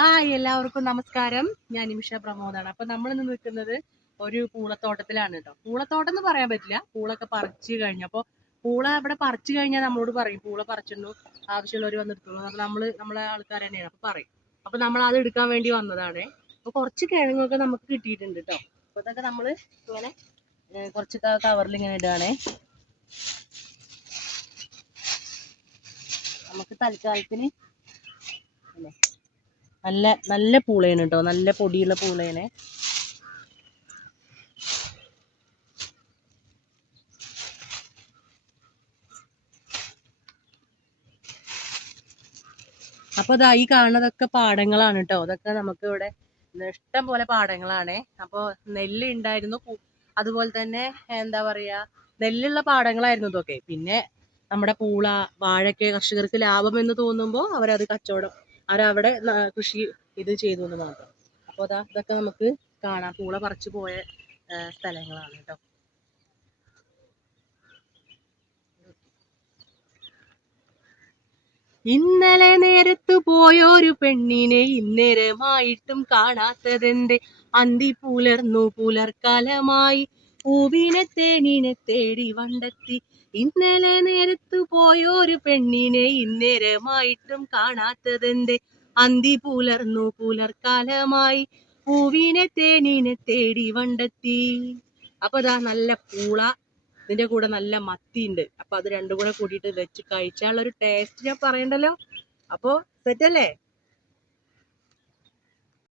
Hi, എല്ലാവർക്കും നമസ്കാരം. ഞാൻ നിമിഷ പ്രമോദാണ്. അപ്പൊ നമ്മൾ ഇന്ന് നിൽക്കുന്നത് ഒരു പൂളത്തോട്ടത്തിലാണ് കേട്ടോ. പൂളത്തോട്ടം എന്ന് പറയാൻ പറ്റില്ല, പൂളൊക്കെ പറിച്ചു കഴിഞ്ഞപ്പോ പൂള ഇവിടെ പറിച്ചു കഴിഞ്ഞാൽ നമ്മളോട് പറയും പൂള പറിച്ചു, ആവശ്യമുള്ളവർ വന്നെടുത്തോളൂ. അപ്പൊ നമ്മളെ ആൾക്കാർ തന്നെയാണ്, അപ്പൊ പറയും. അപ്പൊ നമ്മൾ അത് എടുക്കാൻ വേണ്ടി വന്നതാണ്. അപ്പൊ കുറച്ച് കിഴങ്ങൊക്കെ നമുക്ക് കിട്ടിയിട്ടുണ്ട് കേട്ടോ. അപ്പൊ ഇതൊക്കെ നമ്മള് ഇങ്ങനെ കുറച്ച് കവറിൽ ഇങ്ങനെ ഇടുകയാണേ. നമുക്ക് തൽക്കാലത്തിന് നല്ല നല്ല പൂളയാണ് കേട്ടോ, നല്ല പൊടിയുള്ള പൂളയാണ്. അപ്പൊ ഇതാ ഈ കാണുന്നതൊക്കെ പാടങ്ങളാണ് കേട്ടോ. അതൊക്കെ നമുക്ക് ഇവിടെ ഇഷ്ടം പോലെ പാടങ്ങളാണ്. അപ്പൊ നെല്ല് ഉണ്ടായിരുന്നു, അതുപോലെ തന്നെ എന്താ പറയാ, നെല്ലുള്ള പാടങ്ങളായിരുന്നു ഇതൊക്കെ. പിന്നെ നമ്മുടെ പൂള, വാഴയ്ക്ക് കർഷകർക്ക് ലാഭം എന്ന് തോന്നുമ്പോൾ അവരത് കച്ചവടം, അവരവിടെ കൃഷി ഇത് ചെയ്തു എന്ന് മാത്രം. അപ്പോൾ അതാ ഇതൊക്കെ നമുക്ക് കാണാം, പൂള പറിച്ചു പോയ സ്ഥലങ്ങളാണ് കേട്ടോ. ഇന്നലെ നേരത്തു പോയൊരു പെണ്ണിനെ ഇന്നേരമായിട്ടും കാണാത്തതെന്റെ, അന്തി പുലർന്നു പുലർക്കാലമായി പൂവിനെ തേനിനെ തേടി വണ്ടെത്തി. ഇന്നലെ നേരത്തു പോയൊരു പെണ്ണിനെ ഇന്നേരമായിട്ടും കാണാത്തതെന്റെ, അന്തി പുലർന്നു പുലർക്കാലമായി പൂവിനെ തേനിനെ തേടി വണ്ടെത്തി. അപ്പൊ ഇതാ നല്ല പൂള, ഇതിന്റെ കൂടെ നല്ല മത്തി ഉണ്ട്. അപ്പൊ അത് രണ്ടും കൂടെ കൂട്ടിയിട്ട് വെച്ച് കഴിച്ചാലുള്ള ഒരു ടേസ്റ്റ് ഞാൻ പറയണ്ടല്ലോ. അപ്പൊ സെറ്റല്ലേ?